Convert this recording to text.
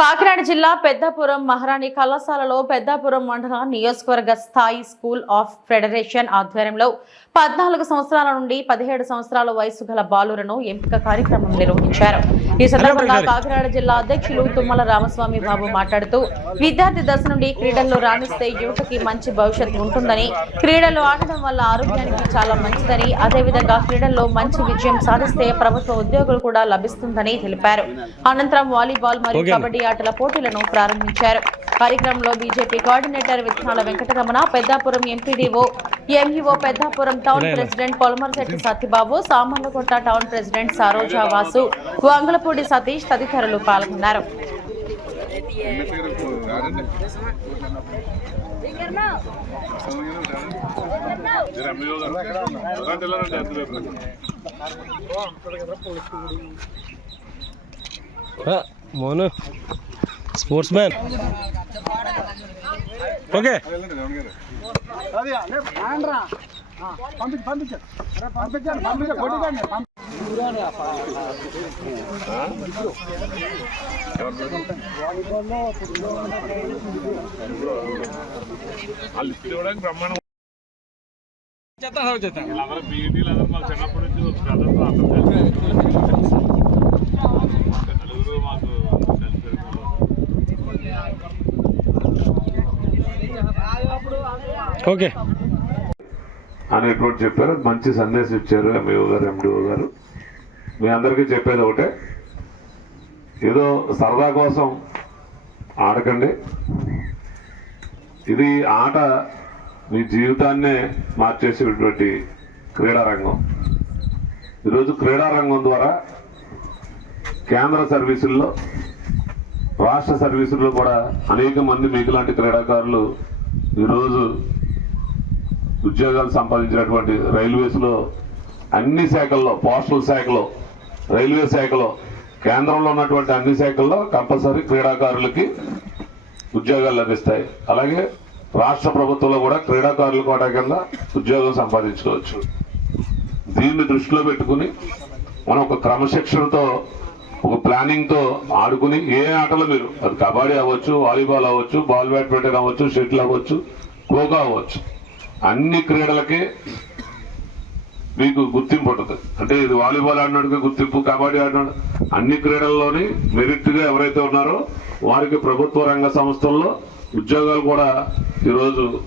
కాకినాడ జిల్లా పెద్దాపురం మహారాణి కళాశాలలో పెద్దాపురం మండల నియోజకవర్గ స్థాయి స్కూల్ ఆఫ్ ఫెడరేషన్ ఆధ్వర్యంలో పద్నాలుగు సంవత్సరాల నుండి పదిహేడు సంవత్సరాల వయసు గల బాలులను ఎంపిక కార్యక్రమం నిర్వహించారు ఈ సందర్భంగా కాకినాడ జిల్లా అధ్యక్షులు తుమ్మల రామస్వామి బాబు మాట్లాడుతూ విద్యార్థి దశ నుండి క్రీడల్లో రాణిస్తే యువతకి మంచి భవిష్యత్తు ఉంటుందని క్రీడలు ఆడడం వల్ల ఆరోగ్యానికి చాలా మంచిదని అదేవిధంగా క్రీడల్లో మంచి విజయం సాధిస్తే ప్రభుత్వ ఉద్యోగులు కూడా లభిస్తుందని తెలిపారు అనంతరం వాలీబాల్ మరియు. కబడ్డీ ఆటల పోటీలను ప్రారంభించారు కార్యక్రమంలో BJP coordinator Vittanala Venkataramana Peddapuram MPDO MEO Peddapuram town. President Polamarasetti Satyababu Samarlakota town president Saroja Vasu Vangalapudi Satish తదితరులు పాల్గొన్నారు ఆ, మోను స్పోర్ట్స్ మ్యాన్ ఓకే అది అదే ఆండ్రా ఆ, పంపించు ఓకే. అనేటువంటి చెప్పారు. మంచి సందేశం ఇచ్చారు ఎంఈఓ గారు ఎండిఓ గారు. మీ అందరికీ చెప్పేది ఒకటే. ఏదో సరదా కోసం ఆడకండి. ఇది ఆట మీ జీవితాన్నే మార్చేసేటువంటి క్రీడారంగం. ఈరోజు క్రీడారంగం ద్వారా కేంద్ర సర్వీసుల్లో రాష్ట్ర సర్వీసుల్లో కూడా అనేక మంది మీకు లాంటి క్రీడాకారులు ఈరోజు ఉద్యోగాలు సంపాదించినటువంటి రైల్వేస్లో అన్ని శాఖల్లో పోస్టల్ శాఖలో రైల్వే శాఖలో కేంద్రంలో ఉన్నటువంటి అన్ని శాఖల్లో కంపల్సరీ క్రీడాకారులకి ఉద్యోగాలు లభిస్తాయి. అలాగే రాష్ట్ర ప్రభుత్వంలో కూడా క్రీడాకారుల కోటా కింద ఉద్యోగం సంపాదించుకోవచ్చు. దీన్ని దృష్టిలో పెట్టుకుని మనం ఒక క్రమశిక్షణతో ఒక ప్లానింగ్తో ఆడుకుని ఏ ఆటలు మీరు అది కబడ్డీ అవ్వచ్చు వాలీబాల్ అవ్వచ్చు బాల్ బ్యాడ్మింటన్ అవ్వచ్చు షటిల్ అవ్వచ్చు ఖోఖో అవ్వచ్చు అన్ని క్రీడలకి మీకు గుర్తింపు ఉంటుంది. అంటే ఇది వాలీబాల్ ఆడినాడుగా గుర్తింపు కబడ్డీ ఆడినాడు. అన్ని క్రీడల్లోని మెరిట్గా ఎవరైతే ఉన్నారో వారికి ప్రభుత్వ రంగ సంస్థల్లో ఉద్యోగాలు కూడా ఈరోజు